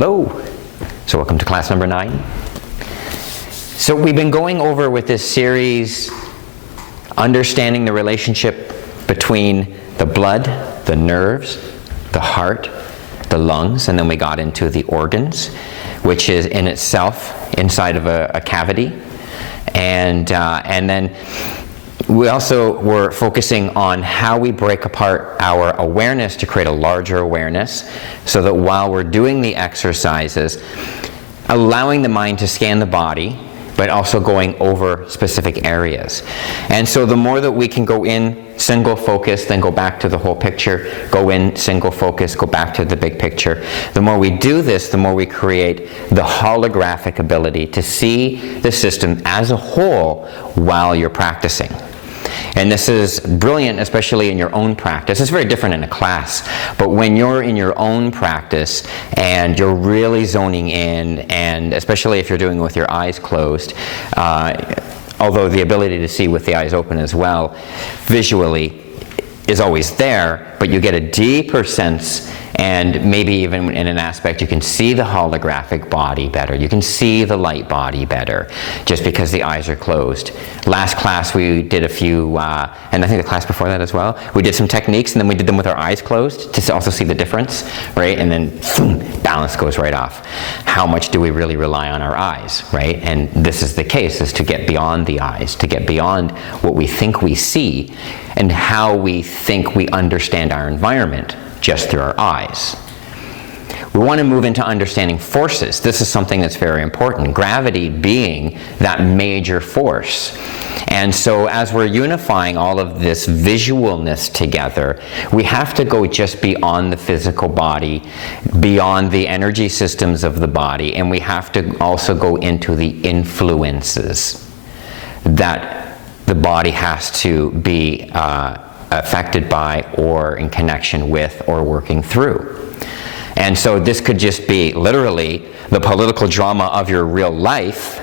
Hello. So welcome to class number 9. So we've been going over with this series, understanding the relationship between the blood, the nerves, the heart, the lungs, and then we got into the organs, which is in itself inside of a cavity. And then we also were focusing on how we break apart our awareness to create a larger awareness, so that while we're doing the exercises, allowing the mind to scan the body, but also going over specific areas. And so the more that we can go in single focus, then go back to the whole picture, go in single focus, go back to the big picture, the more we do this, the more we create the holographic ability to see the system as a whole while you're practicing. And this is brilliant, especially in your own practice. It's very different in a class, but when you're in your own practice and you're really zoning in, and especially if you're doing it with your eyes closed, although the ability to see with the eyes open as well, visually is always there, but you get a deeper sense, and maybe even in an aspect you can see the holographic body better. You can see the light body better just because the eyes are closed. Last class we did a few, and I think the class before that as well, we did some techniques and then we did them with our eyes closed to also see the difference, right? And then boom, balance goes right off. How much do we really rely on our eyes, right? And this is the case, is to get beyond the eyes, to get beyond what we think we see and how we think we understand our environment just through our eyes. We want to move into understanding forces. This is something that's very important, gravity being that major force. And so as we're unifying all of this visualness together, we have to go just beyond the physical body, beyond the energy systems of the body, and we have to also go into the influences that the body has to be affected by, or in connection with, or working through. And so this could just be literally the political drama of your real life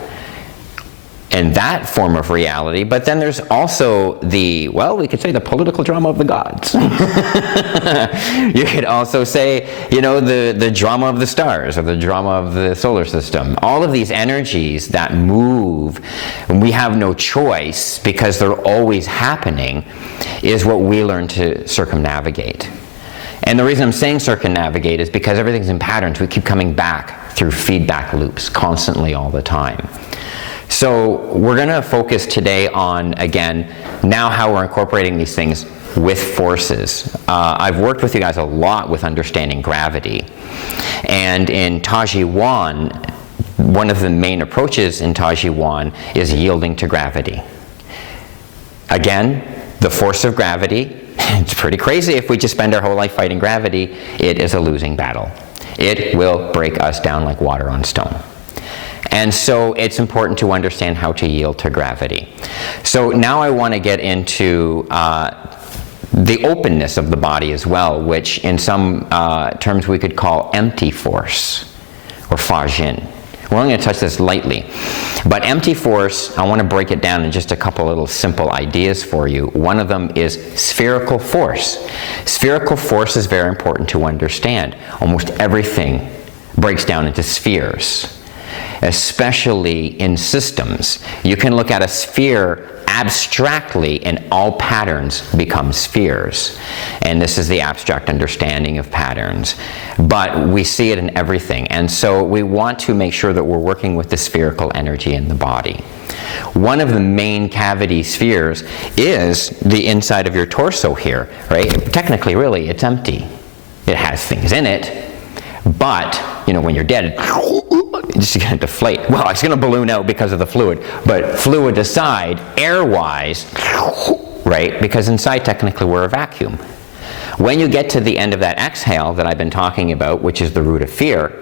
in that form of reality, but then there's also the, well, we could say the political drama of the gods. You could also say, you know, the drama of the stars, or the drama of the solar system. All of these energies that move, and we have no choice because they're always happening, is what we learn to circumnavigate. And the reason I'm saying circumnavigate is because everything's in patterns. We keep coming back through feedback loops constantly all the time. So we're going to focus today on, again, now how we're incorporating these things with forces. I've worked with you guys a lot with understanding gravity. And in Tajiwan, one of the main approaches in Tajiwan is yielding to gravity. Again, the force of gravity, it's pretty crazy if we just spend our whole life fighting gravity. It is a losing battle. It will break us down like water on stone. And so it's important to understand how to yield to gravity. So now I want to get into the openness of the body as well, which in some terms we could call empty force, or fa jin. We're only going to touch this lightly. But empty force, I want to break it down in just a couple little simple ideas for you. One of them is spherical force. Spherical force is very important to understand. Almost everything breaks down into spheres, especially in systems. You can look at a sphere abstractly and all patterns become spheres. And this is the abstract understanding of patterns. But we see it in everything. And so we want to make sure that we're working with the spherical energy in the body. One of the main cavity spheres is the inside of your torso here, right? Technically, really, it's empty. It has things in it, but, you know, when you're dead, it's just going to deflate. Well, it's going to balloon out because of the fluid, but fluid aside, air-wise, right? Because inside, technically, we're a vacuum. When you get to the end of that exhale that I've been talking about, which is the root of fear,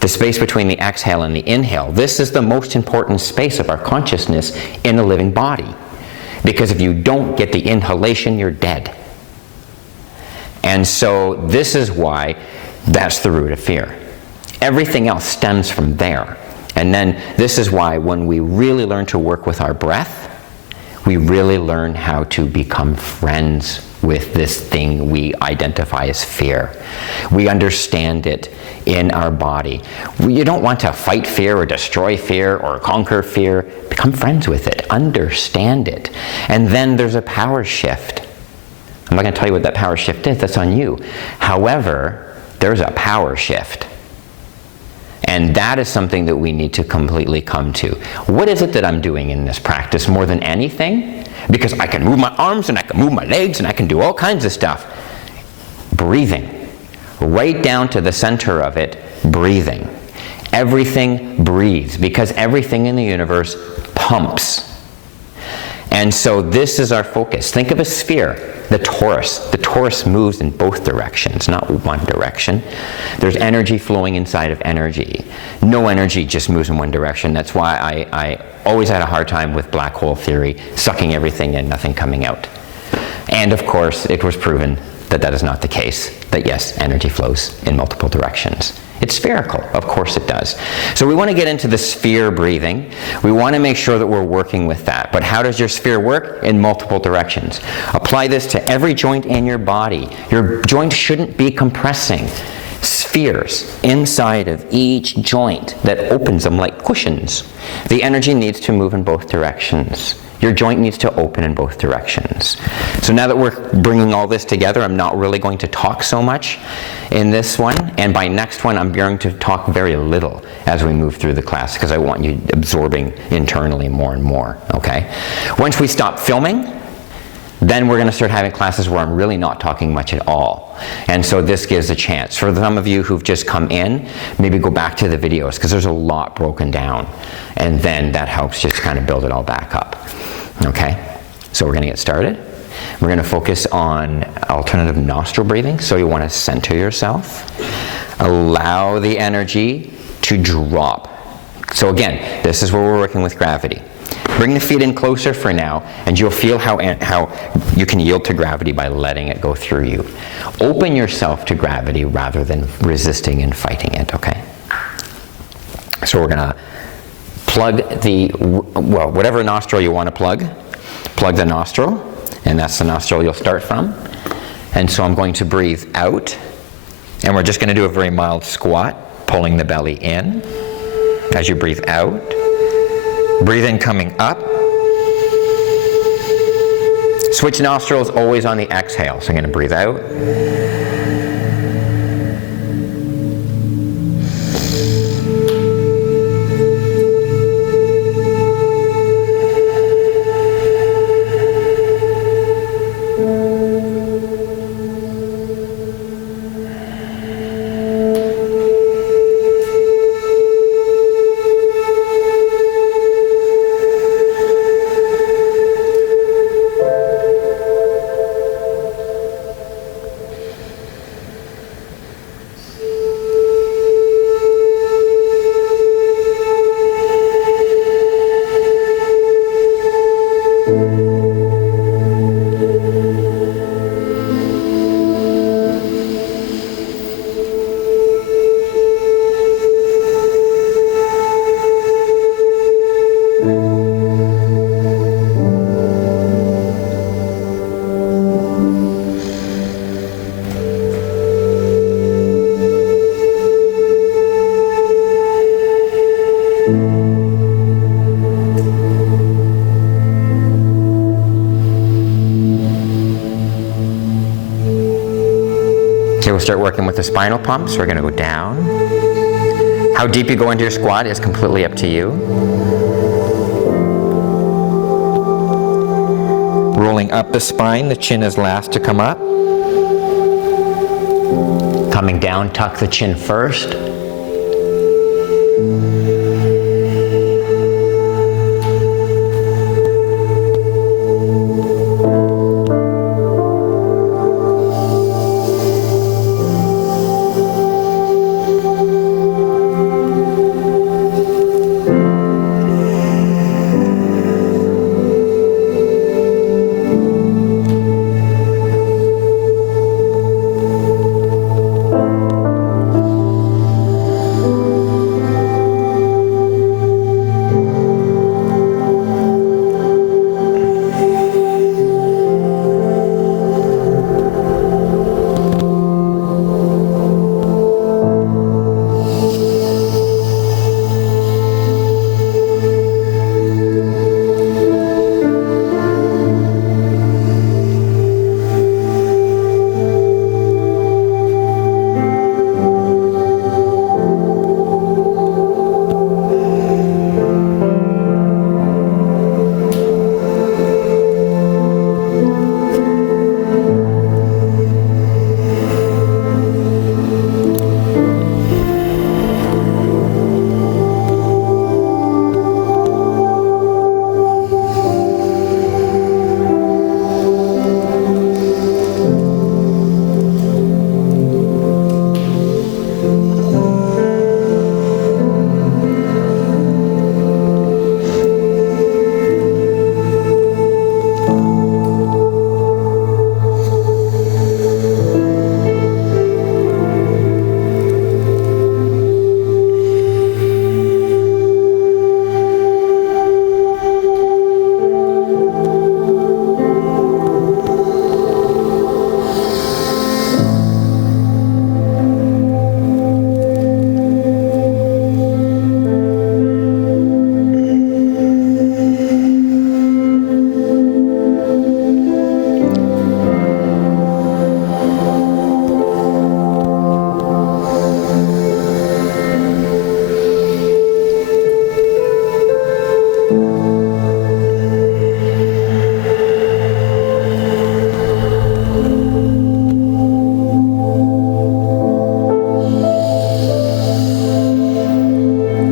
the space between the exhale and the inhale, this is the most important space of our consciousness in a living body. Because if you don't get the inhalation, you're dead. And so this is why that's the root of fear. Everything else stems from there. And then this is why when we really learn to work with our breath, we really learn how to become friends with this thing we identify as fear. We understand it in our body. You don't want to fight fear or destroy fear or conquer fear. Become friends with it. Understand it. And then there's a power shift. I'm not going to tell you what that power shift is. That's on you. However, there's a power shift. And that is something that we need to completely come to. What is it that I'm doing in this practice more than anything? Because I can move my arms and I can move my legs and I can do all kinds of stuff. Breathing. Right down to the center of it, breathing. Everything breathes because everything in the universe pumps. And so this is our focus. Think of a sphere, the torus. The torus moves in both directions, not one direction. There's energy flowing inside of energy. No energy just moves in one direction. That's why I always had a hard time with black hole theory, sucking everything in, nothing coming out. And of course, it was proven that that is not the case, that yes, energy flows in multiple directions. It's spherical, of course it does. So we want to get into the sphere breathing. We want to make sure that we're working with that. But how does your sphere work? In multiple directions. Apply this to every joint in your body. Your joint shouldn't be compressing. Spheres inside of each joint that opens them like cushions. The energy needs to move in both directions. Your joint needs to open in both directions. So now that we're bringing all this together, I'm not really going to talk so much in this one. And by next one, I'm going to talk very little as we move through the class because I want you absorbing internally more and more, okay? Once we stop filming, then we're going to start having classes where I'm really not talking much at all. And so this gives a chance. For some of you who've just come in, maybe go back to the videos because there's a lot broken down. And then that helps just kind of build it all back up. Okay? So we're going to get started. We're going to focus on alternative nostril breathing. So you want to center yourself. Allow the energy to drop. So again, this is where we're working with gravity. Bring the feet in closer for now, and you'll feel how you can yield to gravity by letting it go through you. Open yourself to gravity rather than resisting and fighting it, okay? So we're going to plug whatever nostril you want to plug the nostril, and that's the nostril you'll start from. And so I'm going to breathe out, and we're just going to do a very mild squat, pulling the belly in as you breathe out. Breathe in coming up. Switch nostrils always on the exhale. So I'm going to breathe out. Okay, we'll start working with the spinal pump. So we're going to go down. How deep you go into your squat is completely up to you. Rolling up the spine, the chin is last to come up. Coming down, tuck the chin first.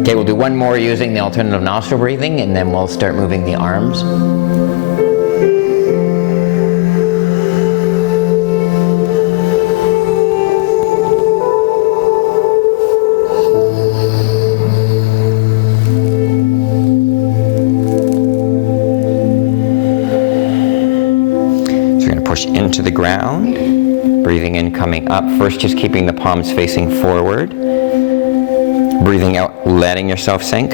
Okay, we'll do one more using the alternative nostril breathing, and then we'll start moving the arms. Into the ground, breathing in, coming up. First, just keeping the palms facing forward. Breathing out, letting yourself sink.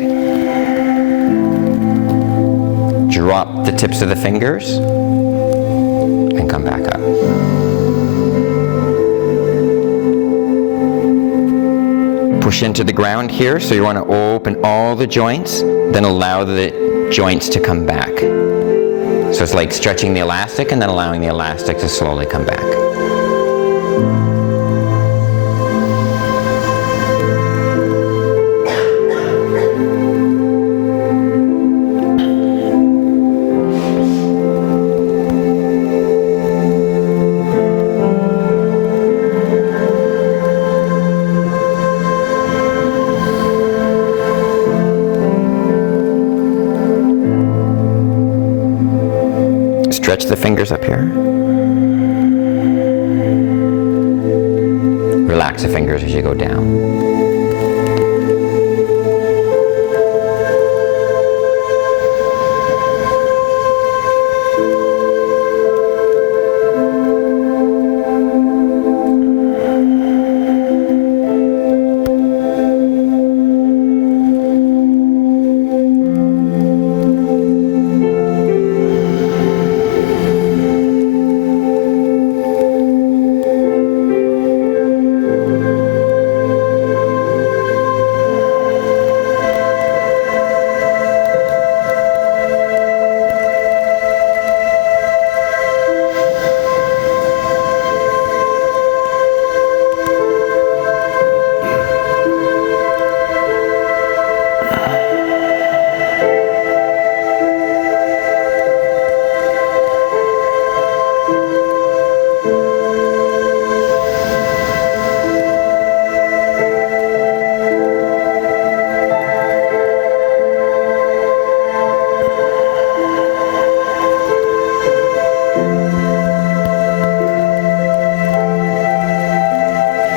Drop the tips of the fingers and come back up. Push into the ground here, so you want to open all the joints, then allow the joints to come back. So it's like stretching the elastic and then allowing the elastic to slowly come back. Stretch the fingers up here. Relax the fingers as you go down.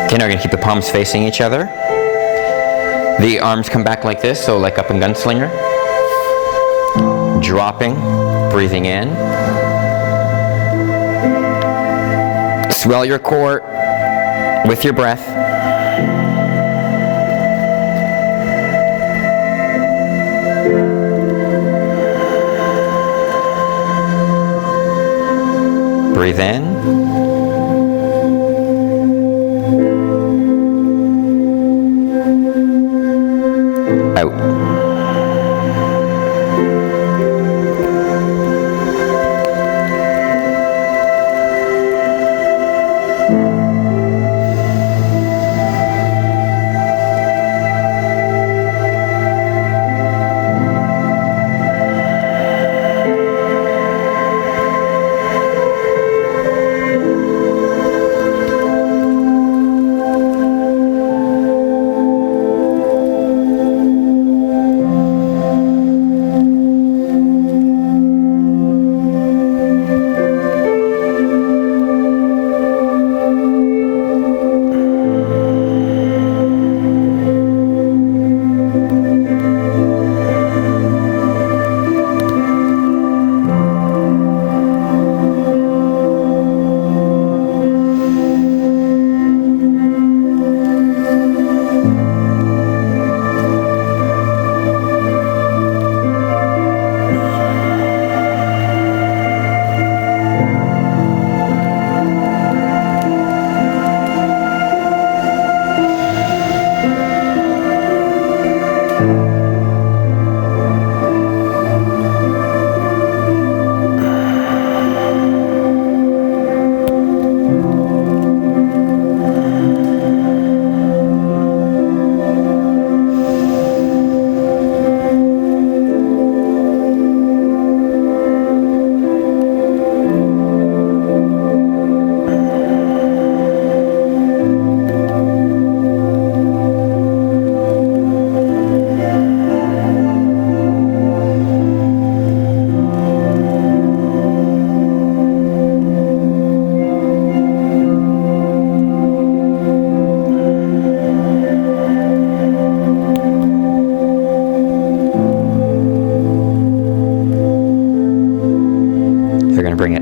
Okay, now we're going to keep the palms facing each other. The arms come back like this, so like up in Gunslinger. Dropping, breathing in. Swell your core with your breath. Breathe in. Out.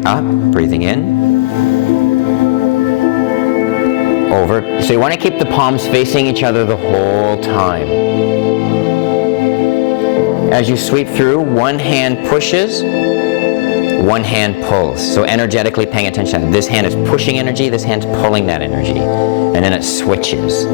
Up, breathing in. Over. So you want to keep the palms facing each other the whole time. As you sweep through, one hand pushes, one hand pulls. So energetically paying attention. This hand is pushing energy, this hand's pulling that energy. And then it switches.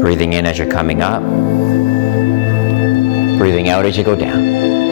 Breathing in as you're coming up. Breathing out as you go down.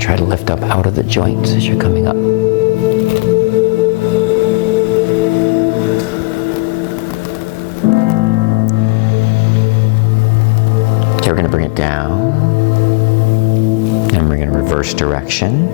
Try to lift up out of the joints as you're coming up. Okay, we're going to bring it down. And we're going to reverse direction.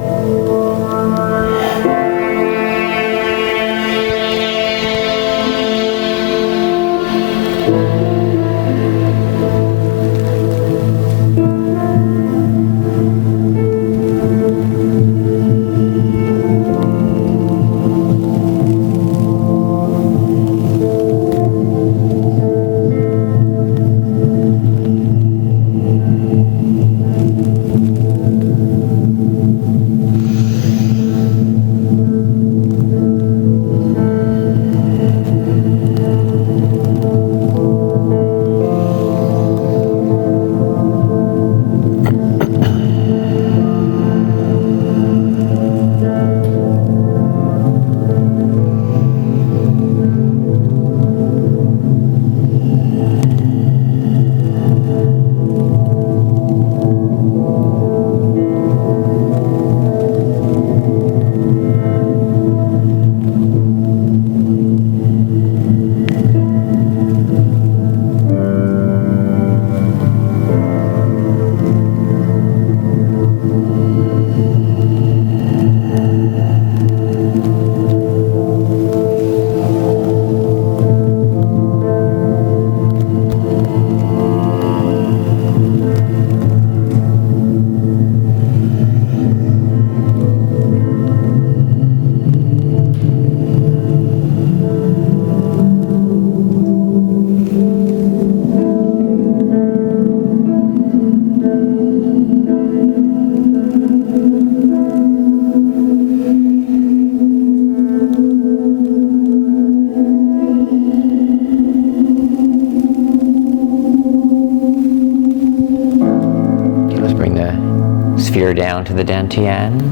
Sphere down to the Dan Tien.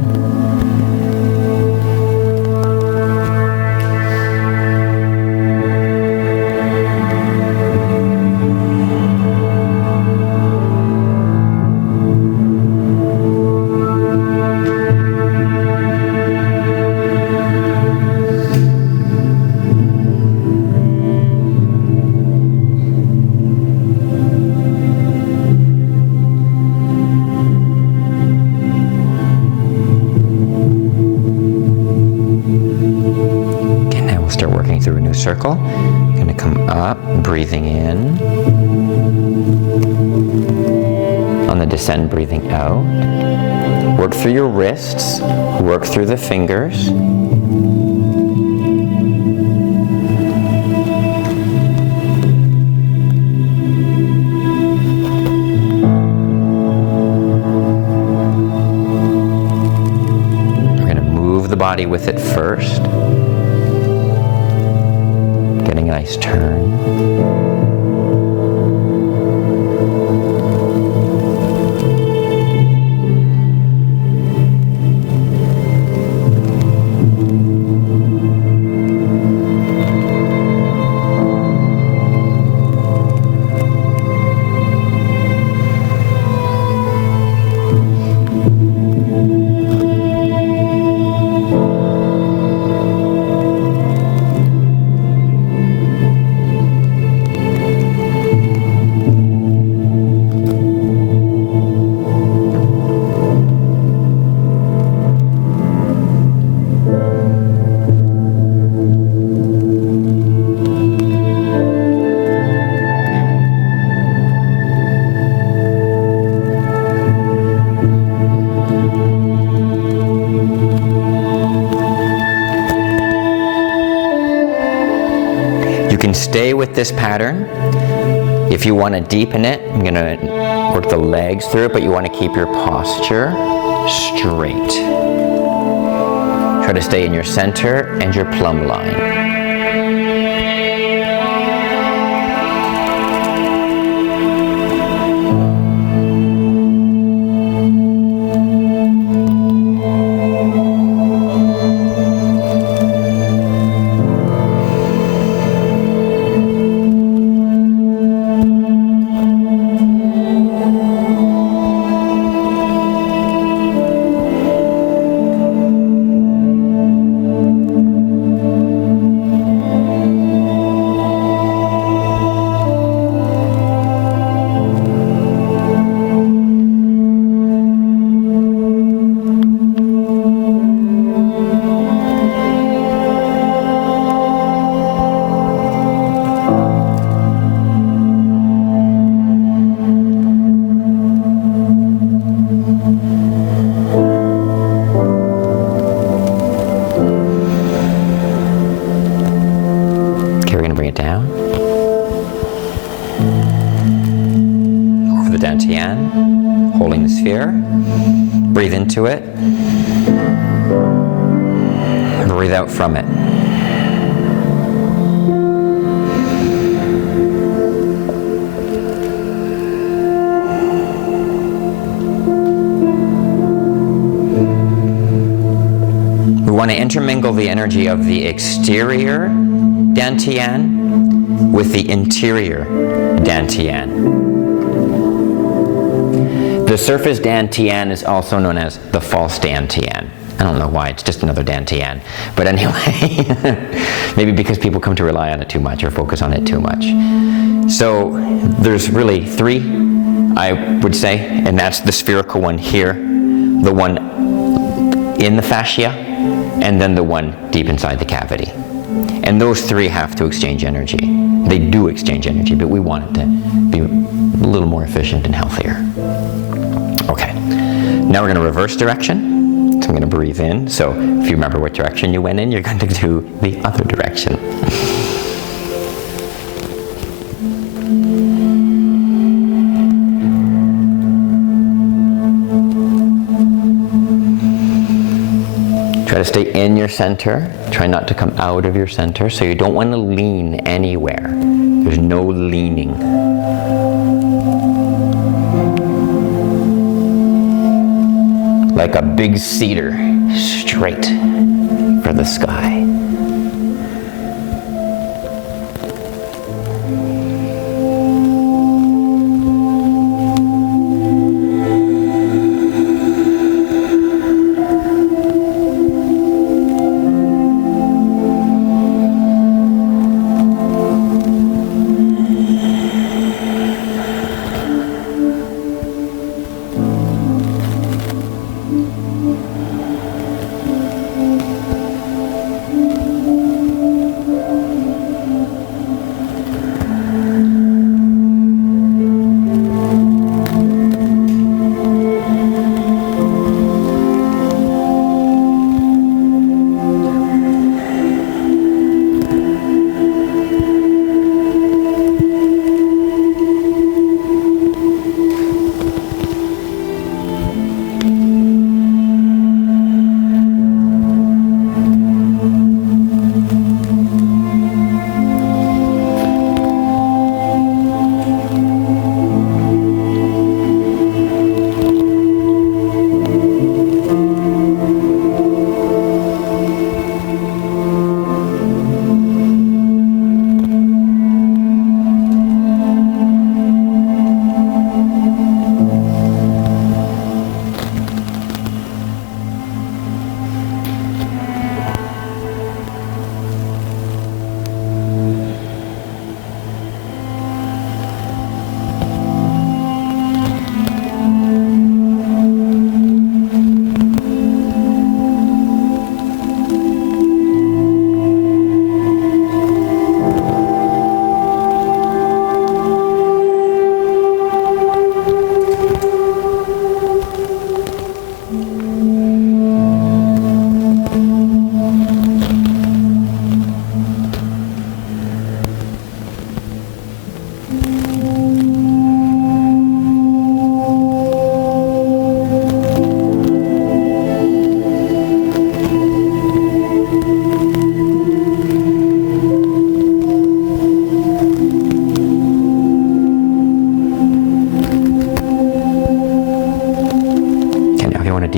Through a new circle. Going to come up, breathing in. On the descend, breathing out. Work through your wrists, work through the fingers. We're going to move the body with it first. Getting a nice turn. Stay with this pattern. If you want to deepen it, I'm going to work the legs through it, but you want to keep your posture straight. Try to stay in your center and your plumb line. Down over the Dan Tien, holding the sphere. Breathe into it. Breathe out from it. We want to intermingle the energy of the exterior Dan Tien with the interior Dan Tien. The surface Dan Tien is also known as the false Dan Tien. I don't know why, it's just another Dan Tien. But anyway, maybe because people come to rely on it too much or focus on it too much. So there's really three, I would say, and that's the spherical one here, the one in the fascia, and then the one deep inside the cavity. And those three have to exchange energy. They do exchange energy, but we want it to be a little more efficient and healthier. Okay, now we're going to reverse direction. So I'm going to breathe in. So if you remember what direction you went in, you're going to do the other direction. Try to stay in your center. Try not to come out of your center. So you don't want to lean anywhere. There's no leaning. Like a big cedar, straight for the sky.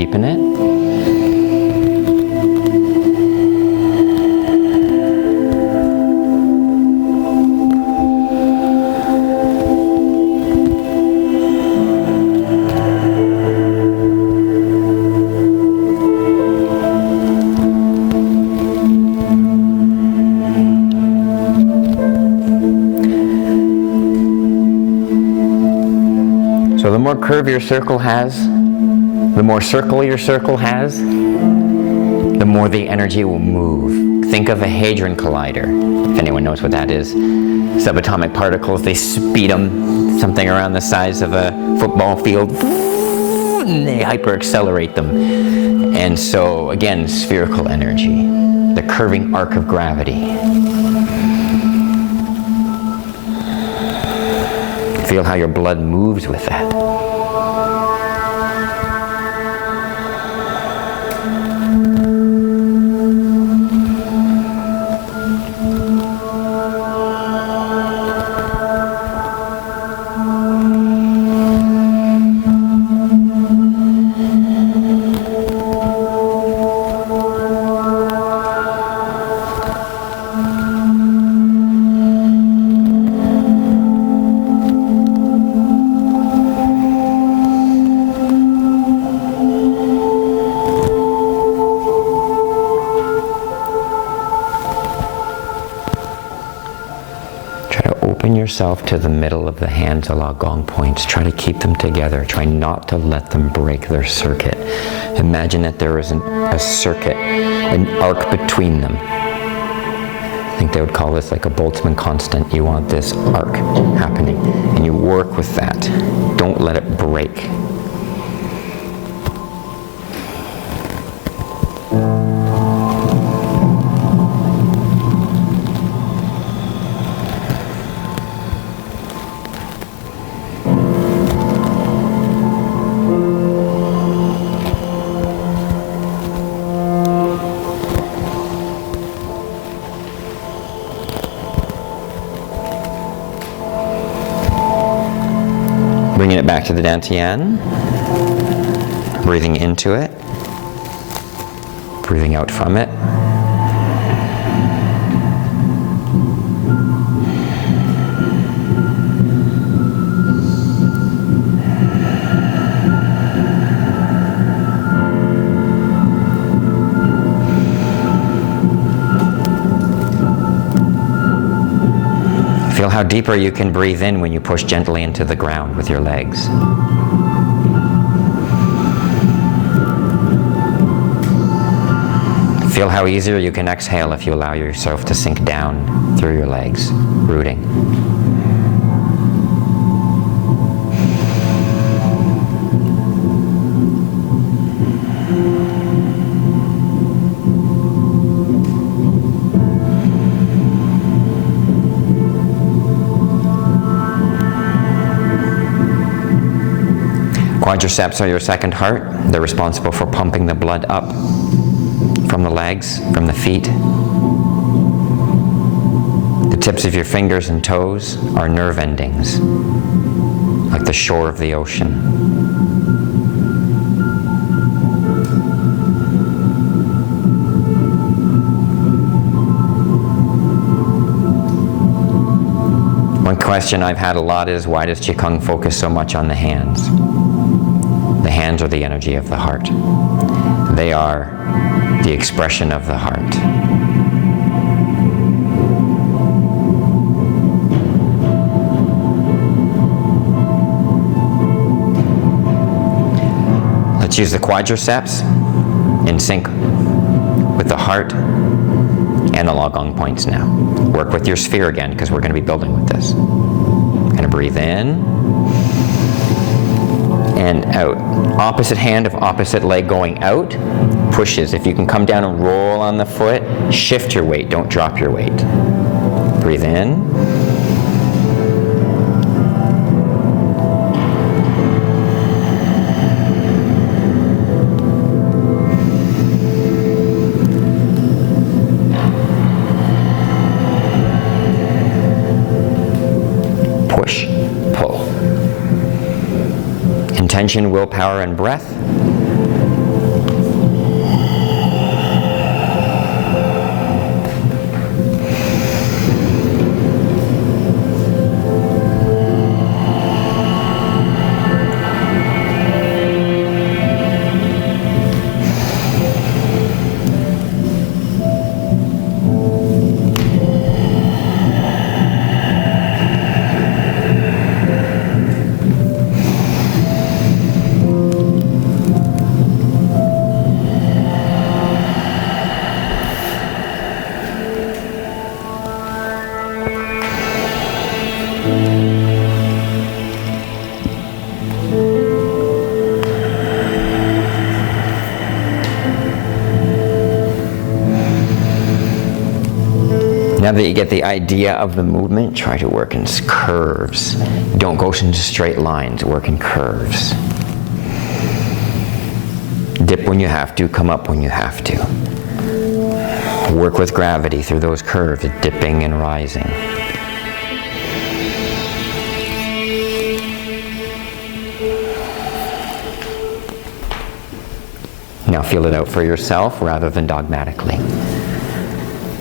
deepen it. So the more curve your circle has, the more circle your circle has, the more the energy will move. Think of a Hadron Collider, if anyone knows what that is. Subatomic particles, they speed them something around the size of a football field, and they hyperaccelerate them. And so, again, spherical energy, the curving arc of gravity. Feel how your blood moves with that. Yourself to the middle of the hands, gong points. Try to keep them together. Try not to let them break their circuit. Imagine that there is a circuit, an arc between them. I think they would call this like a Boltzmann constant. You want this arc happening, and you work with that. Don't let it break. Bringing it back to the Dan Tien. Breathing into it. Breathing out from it. Feel how deeper you can breathe in when you push gently into the ground with your legs. Feel how easier you can exhale if you allow yourself to sink down through your legs, rooting. Quadriceps are your second heart. They're responsible for pumping the blood up from the legs, from the feet. The tips of your fingers and toes are nerve endings, like the shore of the ocean. One question I've had a lot is, why does Qigong focus so much on the hands? The hands are the energy of the heart. They are the expression of the heart. Let's use the quadriceps in sync with the heart and the gong points now. Work with your sphere again, because we're going to be building with this. Going to breathe in and out. Opposite hand of opposite leg going out, pushes. If you can come down and roll on the foot, shift your weight, don't drop your weight. Breathe in. Push, pull. Intention, willpower, and breath. that you get the idea of the movement, try to work in curves. Don't go into straight lines, work in curves. Dip when you have to, come up when you have to. Work with gravity through those curves, dipping and rising. Now feel it out for yourself rather than dogmatically.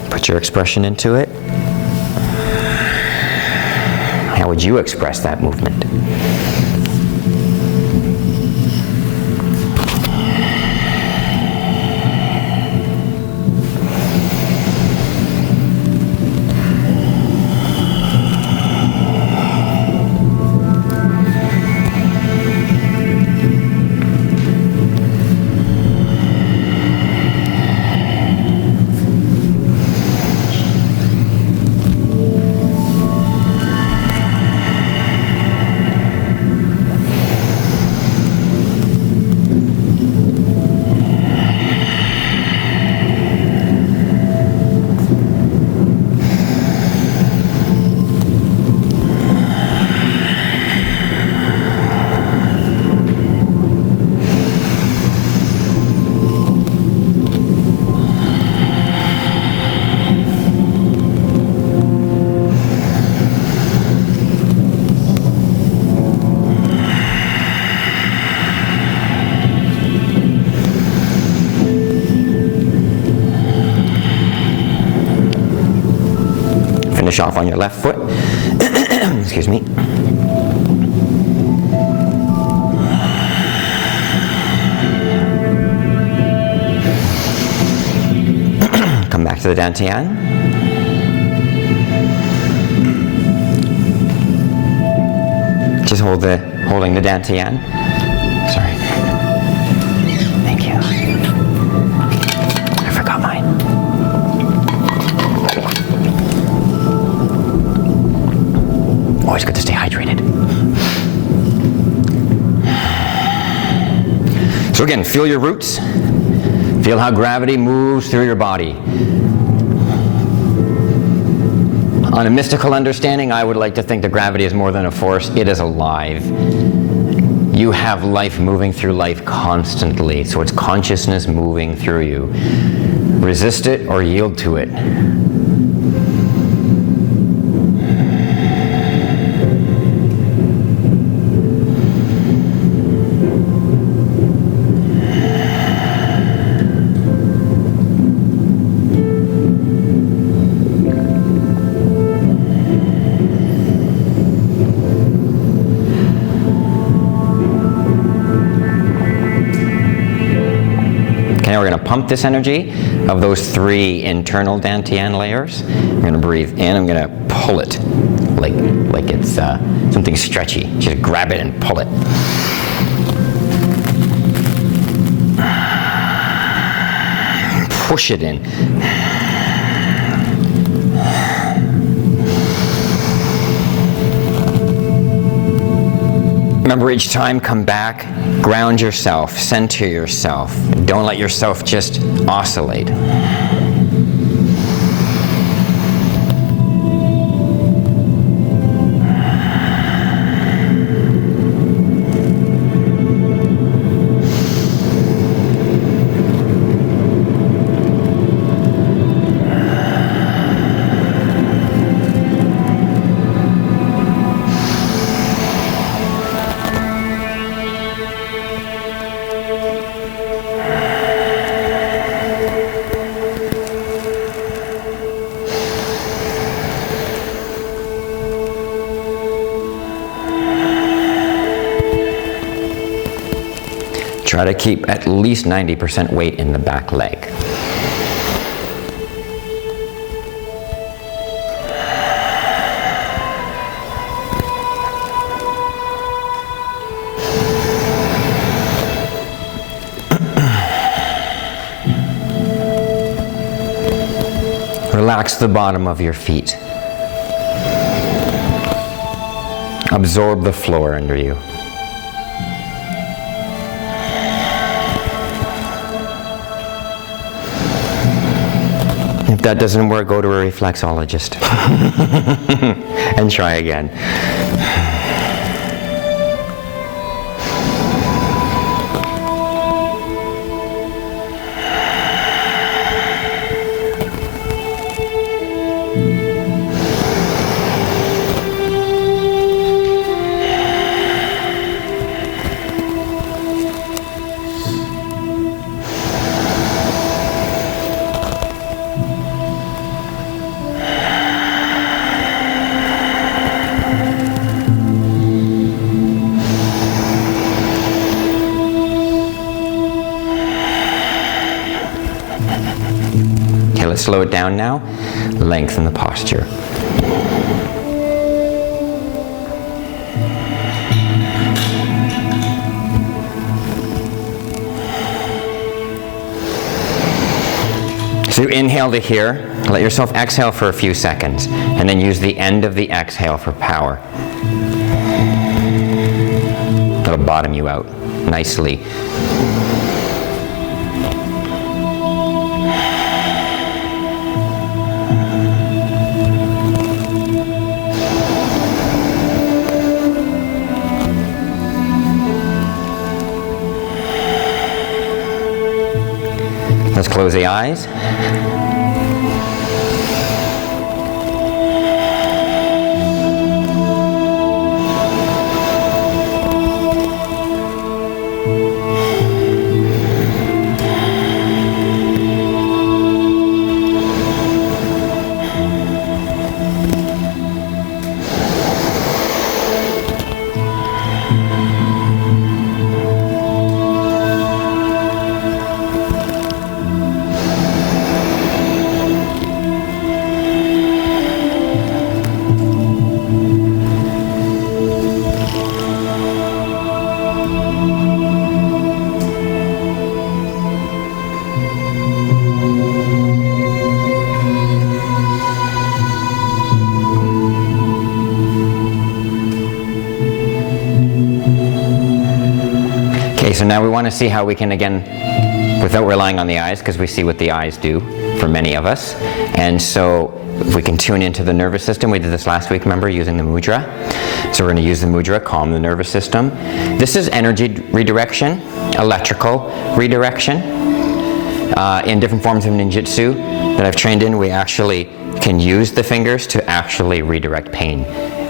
Put your expression into it. How would you express that movement? Finish off on your left foot. Excuse me. Come back to the Dan Tien. Just holding the Dan Tien. Sorry. Thank you. I forgot mine. Always good to stay hydrated. So again, feel your roots. Feel how gravity moves through your body. On a mystical understanding, I would like to think that gravity is more than a force. It is alive. You have life moving through life constantly, so it's consciousness moving through you. Resist it or yield to it. Now we're going to pump this energy of those 3 internal Dan Tien layers. I'm going to breathe in. I'm going to pull it like it's something stretchy. Just grab it and pull it. Push it in. Remember, each time, come back, ground yourself, center yourself. Don't let yourself just oscillate. Try to keep at least 90% weight in the back leg. Relax the bottom of your feet. Absorb the floor under you. that doesn't work, go to a reflexologist and try again. Let's slow it down now. Lengthen the posture. So you inhale to here, let yourself exhale for a few seconds, and then use the end of the exhale for power. That'll bottom you out nicely. Let's close the eyes. Okay, so now we want to see how we can, again, without relying on the eyes, because we see what the eyes do for many of us. And so if we can tune into the nervous system, we did this last week, remember, using the Mudra. So we're going to use the Mudra, calm the nervous system. This is energy redirection, electrical redirection. In different forms of ninjutsu that I've trained in, we actually can use the fingers to actually redirect pain,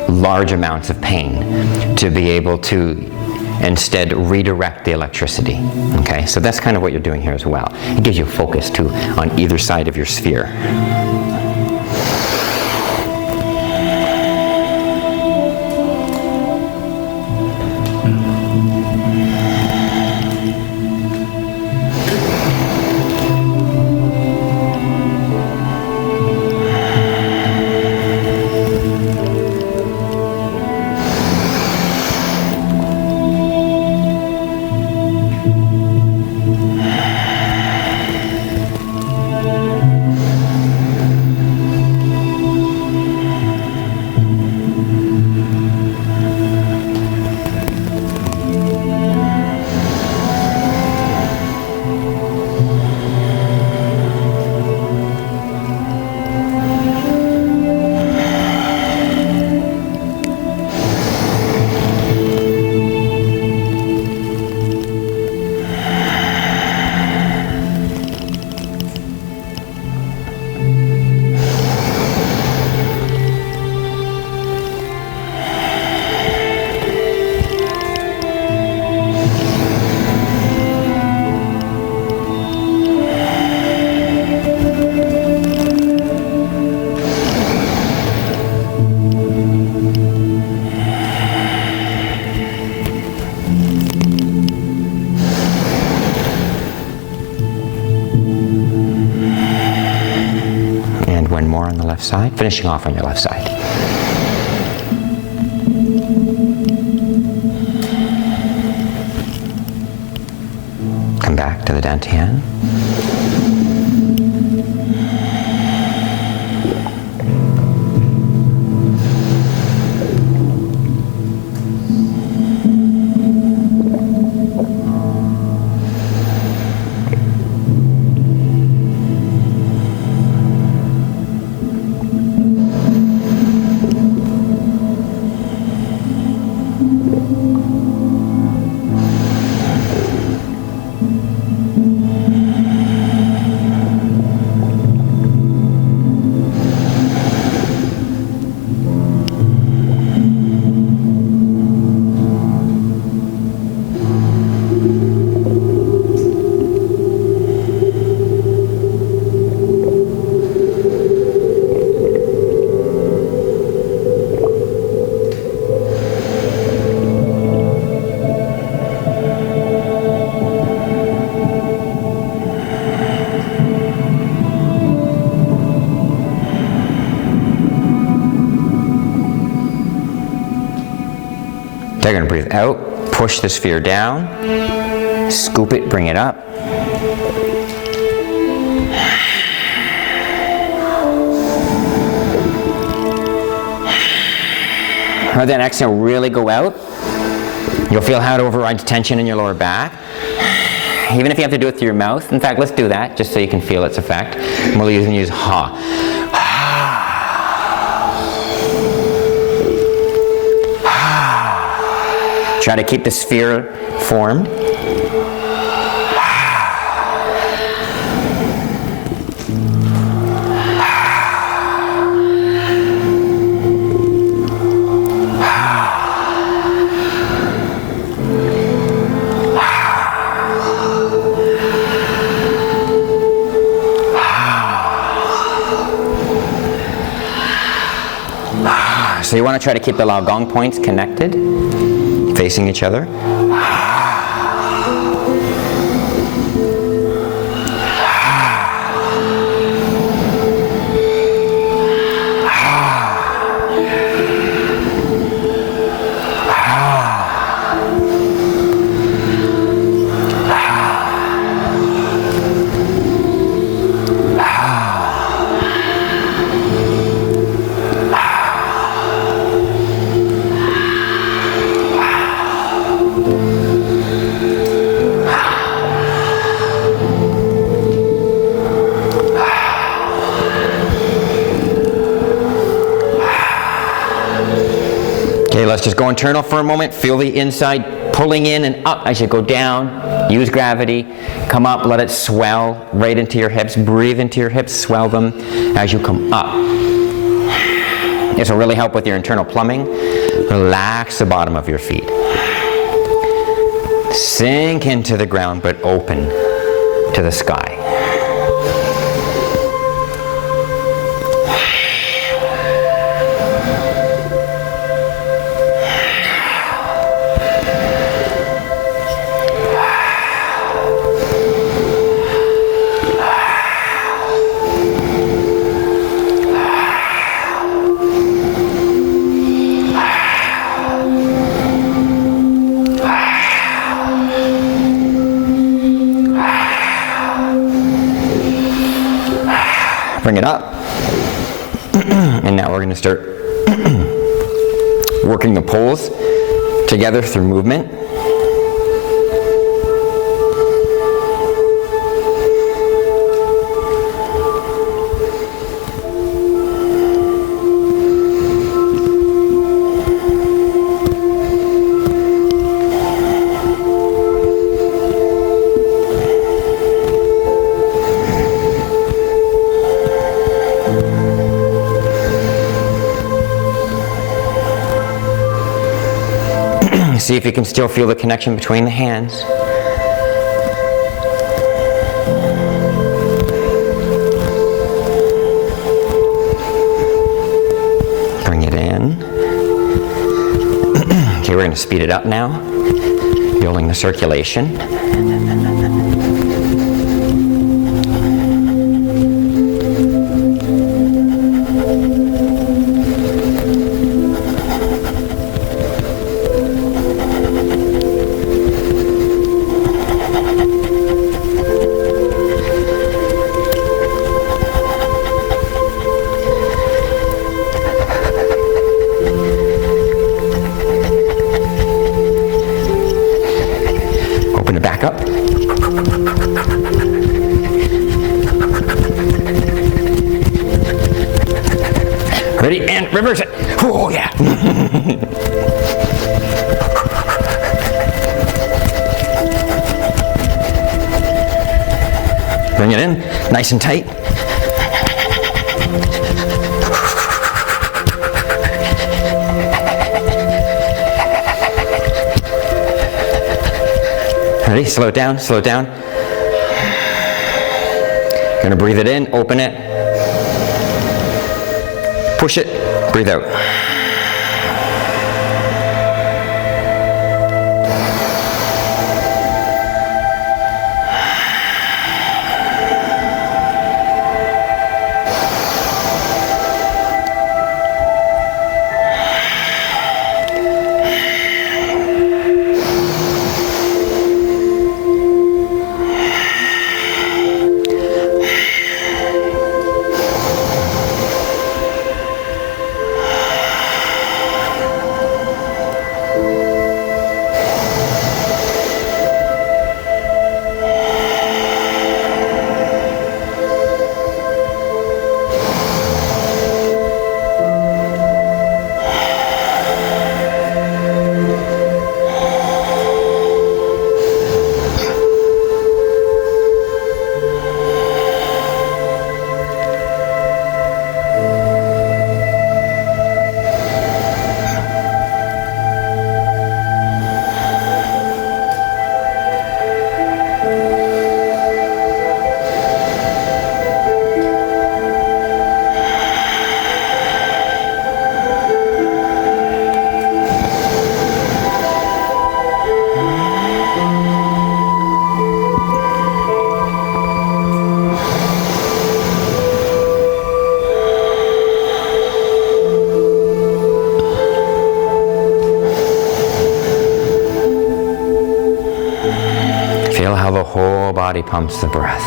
large amounts of pain, to be able to instead redirect the electricity. Okay, so that's kind of what you're doing here as well. It gives you focus too on either side of your sphere. On the left side, finishing off on your left side. Come back to the Dan Tien. They're going to breathe out, push the sphere down, scoop it, bring it up. Let that exhale really go out. You'll feel how it overrides tension in your lower back. Even if you have to do it through your mouth. In fact, let's do that just so you can feel its effect. And we'll use ha. Try to keep the sphere formed. So you want to try to keep the Laogong points connected, facing each other. Okay, let's just go internal for a moment. Feel the inside pulling in and up as you go down. Use gravity. Come up, let it swell right into your hips. Breathe into your hips, swell them as you come up. This will really help with your internal plumbing. Relax the bottom of your feet. Sink into the ground, but open to the sky. Bring it up. And now we're going to start working the poles together through movement. See if you can still feel the connection between the hands. Bring it in. Okay, we're going to speed it up now, building the circulation. Open it back up. Ready? And reverse it. Oh, yeah. Bring it in, nice and tight. Ready? Slow it down, slow it down. Gonna breathe it in, open it. Push it, breathe out. how the whole body pumps the breath.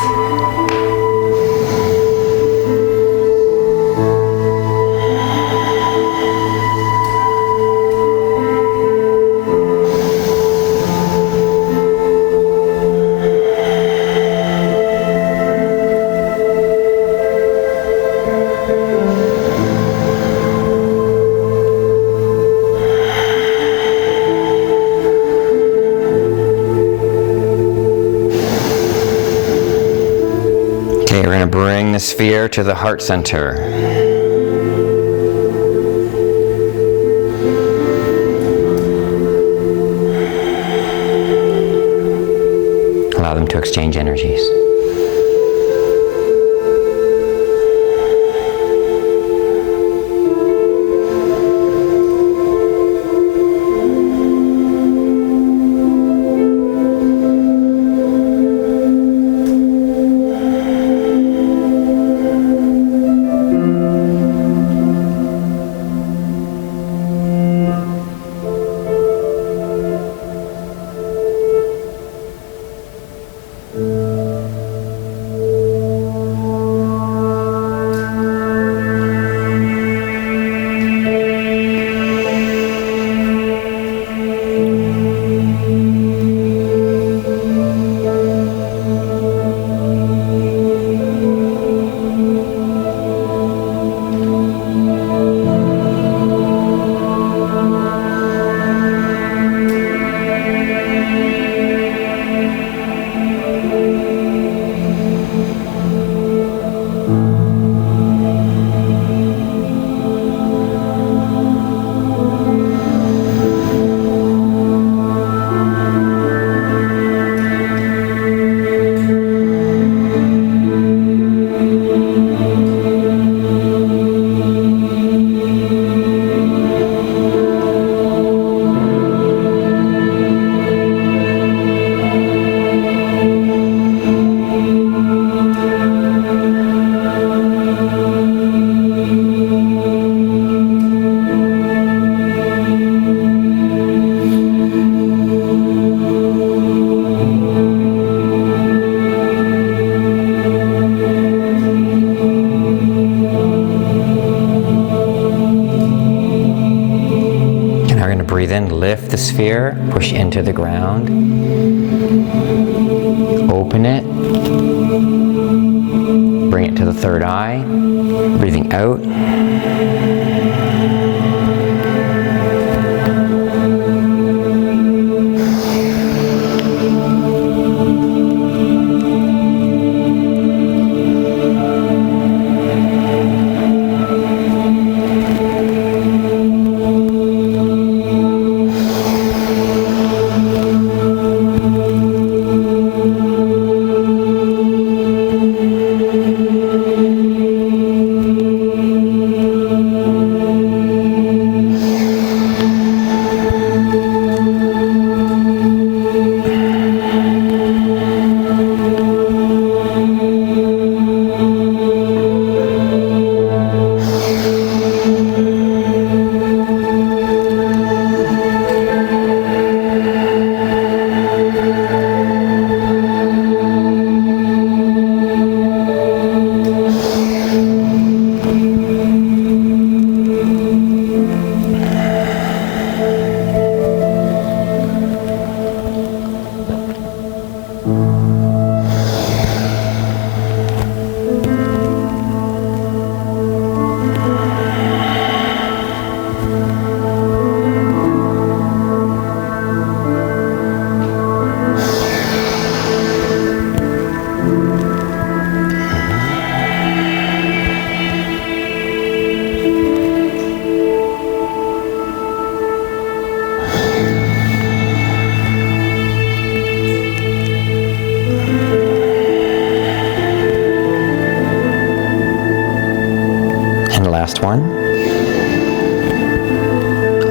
Okay, we're going to bring the sphere to the heart center. Allow them to exchange energies. Breathe in, lift the sphere, push into the ground. Open it. Bring it to the third eye. Breathing out. Last one.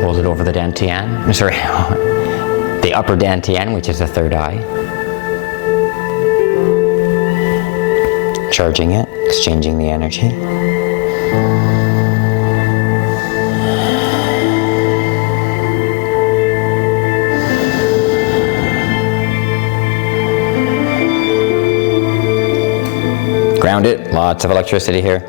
Hold it over the Dan Tien. The upper Dan Tien, which is the third eye. Charging it, exchanging the energy. around it. Lots of electricity here.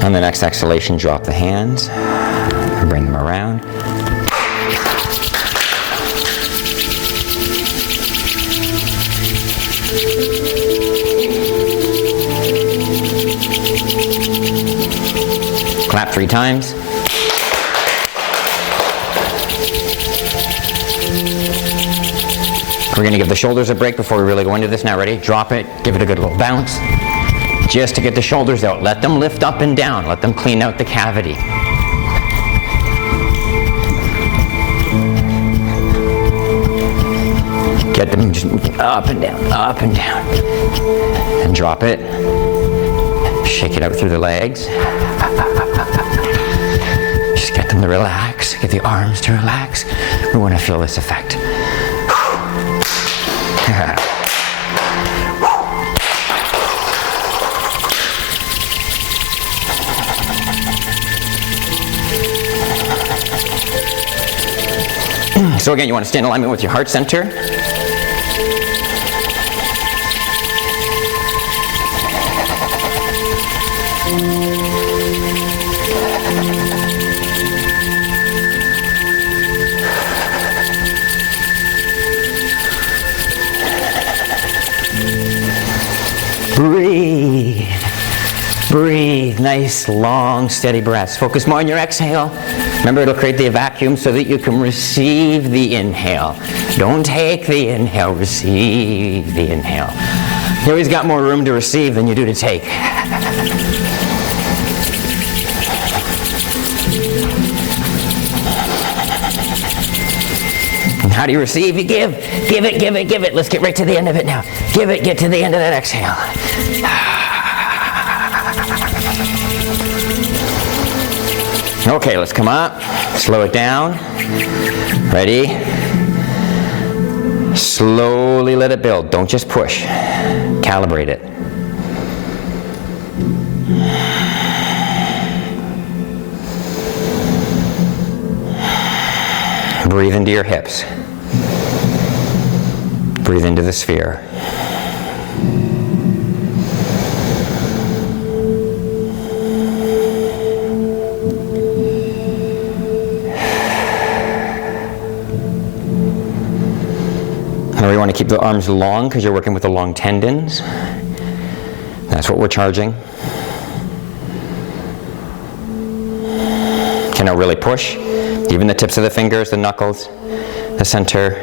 On the next exhalation, drop the hands and bring them around. Clap 3 times. We're going to give the shoulders a break before we really go into this now. Ready? Drop it. Give it a good little bounce. Just to get the shoulders out. Let them lift up and down. Let them clean out the cavity. Get them just up and down, up and down. And drop it. Shake it out through the legs. Just get them to relax. Get the arms to relax. We want to feel this effect. So again, you want to stay in alignment with your heart center. Breathe. Breathe. Nice, long, steady breaths. Focus more on your exhale. Remember, it'll create the vacuum so that you can receive the inhale. Don't take the inhale, receive the inhale. You always got more room to receive than you do to take. And how do you receive? You give. Give it, give it, give it. Let's get right to the end of it now. Give it, get to the end of that exhale. Okay, let's come up. Slow it down. Ready? Slowly let it build. Don't just push. Calibrate it. Breathe into your hips. Breathe into the sphere. Now we want to keep the arms long because you're working with the long tendons. That's what we're charging. Okay, now really push. Even the tips of the fingers, the knuckles, the center.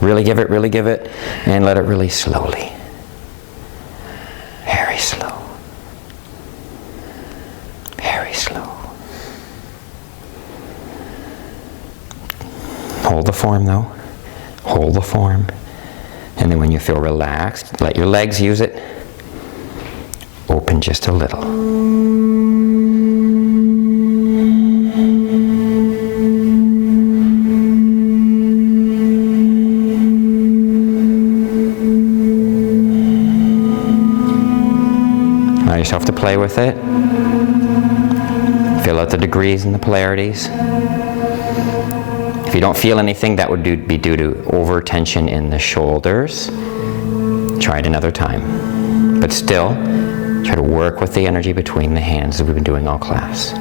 Really give it, and let it release slowly. Very slow. Very slow. Hold the form though. Hold the form. And then when you feel relaxed, let your legs use it. Open just a little. Allow yourself to play with it. Feel out the degrees and the polarities. If you don't feel anything, that would be due to over-tension in the shoulders. Try it another time. But still, try to work with the energy between the hands as we've been doing all class.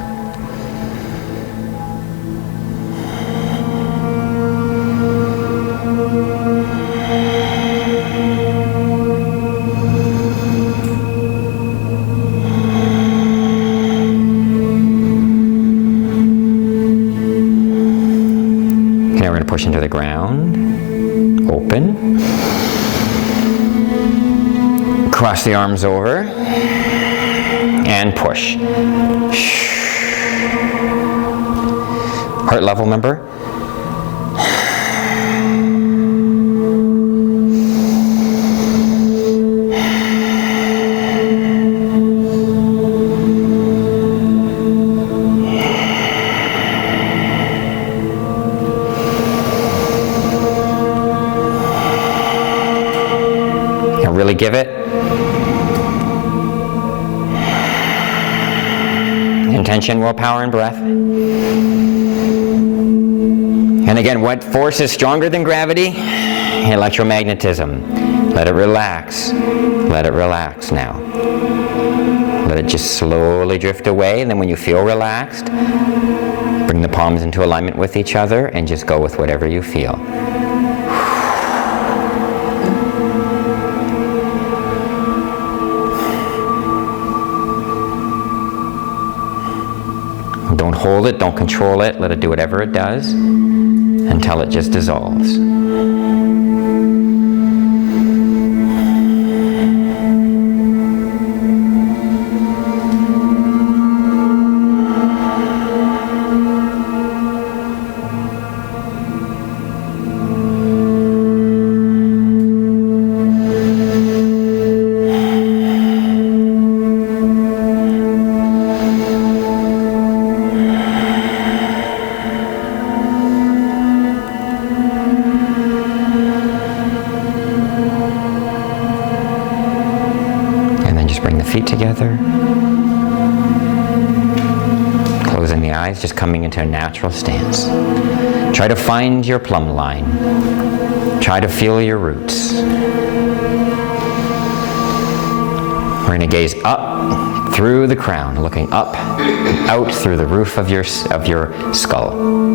Push into the ground, open, cross the arms over, and push. heart level, remember? And really give it. Intention, willpower, and breath. And again, what force is stronger than gravity? Electromagnetism. Let it relax. Let it relax now. Let it just slowly drift away, and then when you feel relaxed, bring the palms into alignment with each other and just go with whatever you feel. Don't hold it, don't control it, let it do whatever it does until it just dissolves. Bring the feet together. Closing the eyes, just coming into a natural stance. Try to find your plumb line. Try to feel your roots. We're going to gaze up through the crown, looking up and out through the roof of your skull.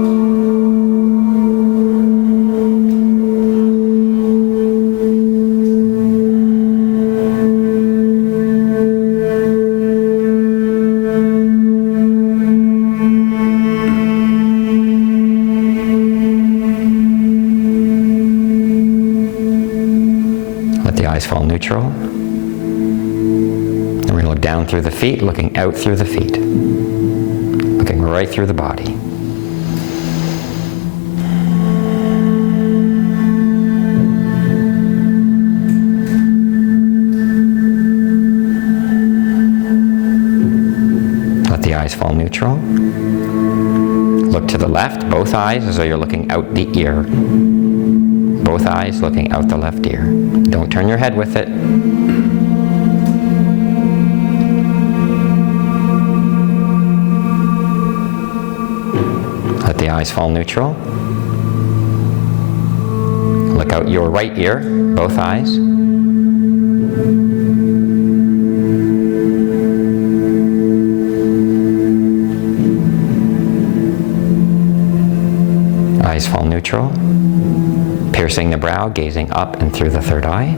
Eyes fall neutral. And we're going to look down through the feet, looking out through the feet. Looking right through the body. Let the eyes fall neutral. Look to the left, both eyes, as though you're looking out the ear. Both eyes looking out the left ear. Don't turn your head with it. Let the eyes fall neutral. Look out your right ear, both eyes. Eyes fall neutral. Piercing the brow, gazing up and through the third eye.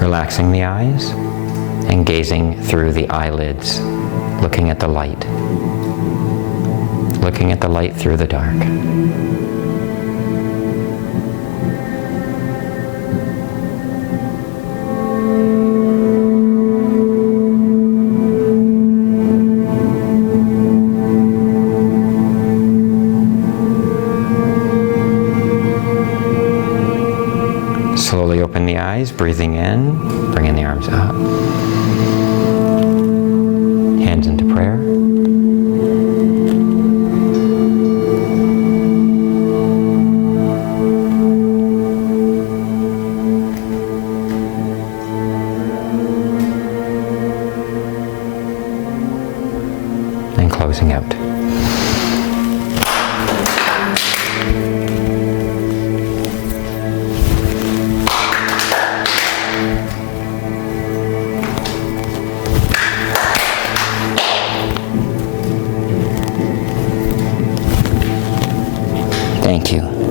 Relaxing the eyes and gazing through the eyelids, looking at the light. Looking at the light through the dark. Slowly open the eyes, breathing in, bringing the arms up. Hands into prayer. And closing out. Thank you.